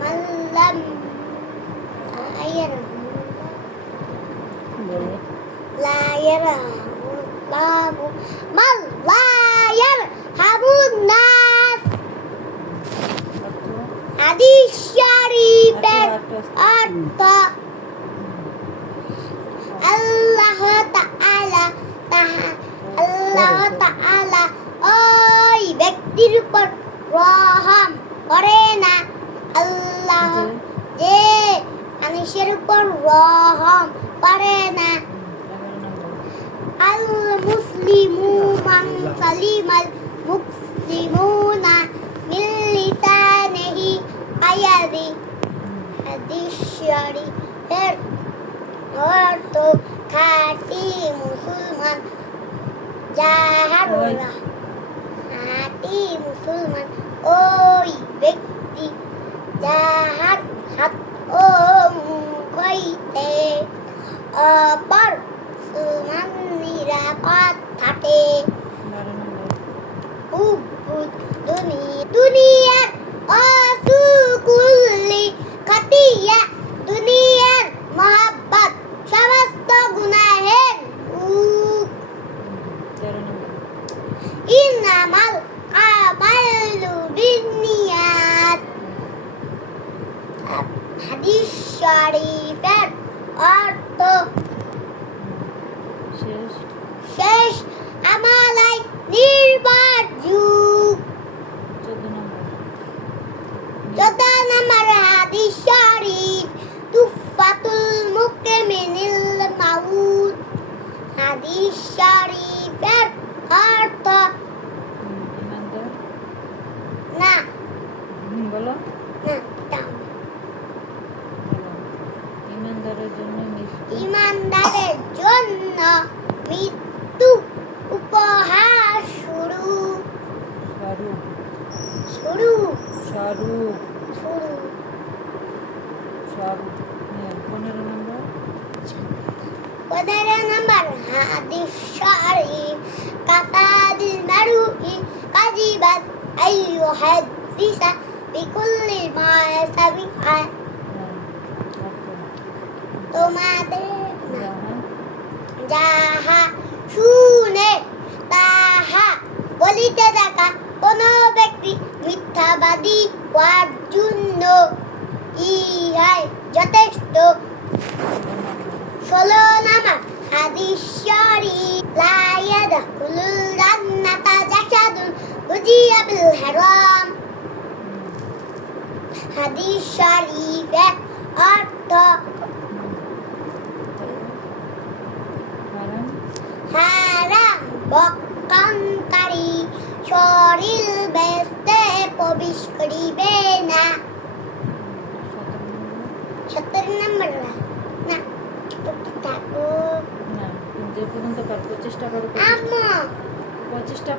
মাল্লাম আয়ারহাম বলো লা ইয়ারহামুল্লাহু মান লা ইয়ারহামুন নাস। হাদিস শরীফের অর্থ আল্লাহ তাআলা ওই ব্যক্তির উপর রহম করে না আল্লাহ যে মানুষের উপর রহম করে না। আল মুসলিমু মান সালিমাল মুসলিমুনা মিন লিসানিহি আয়াদি। হাদিস শরীফের অর্থ খাঁটি মুসলমান যাহারা খাঁটি মুসলমান ওই ব্যক্তি যাহার হাত ও মুখ হইতে অপর মুসলমান নিরাপদ থাকে। দুনিয়ার অসুকুল্লি খাতিয়া দুনিয়ার মহব্বত সমস্ত গুনাহের ইন্নামাল আমালু বিন্নিয়াত। হাদিস শরীফের অর্থ শেষ আমালাই নির্বাচক। 14 নম্বর হাদিস শরীফ তুফাতুল মুকমিনিল মাউত। হাদিস শরীফের অর্থ না বলো না ইমানদারের জন্য মৃত্যু উপহার শুরু শুরু শাহরুখ শুরু। 15 নম্বর হাদিস শরীফ কাফাবিল মারুই কাযিবান আইয়ুহাদ্দিসা বিকুল্লি মা সামিআ। তোমাদের যাহা শুনে তাহা বলিতে থাকা কোন ব্যক্তি মিথ্যাবাদী হওয়ার জন্য ইহাই যথেষ্ট। 16 নম্বর হাদিস শরীফ লা ইয়াদখুলুল জান্নাতা জাসাদুন হুজিয়া বিল হারাম। হাদিস শরীফের অর্থ হারাম বক্ষণকারী শরীর বেহেশতে প্রবেশ করিবে না। 17 নম্বর না থাকো না, কিন্তু পর্যন্ত 25টা করো। আম্মু 25টা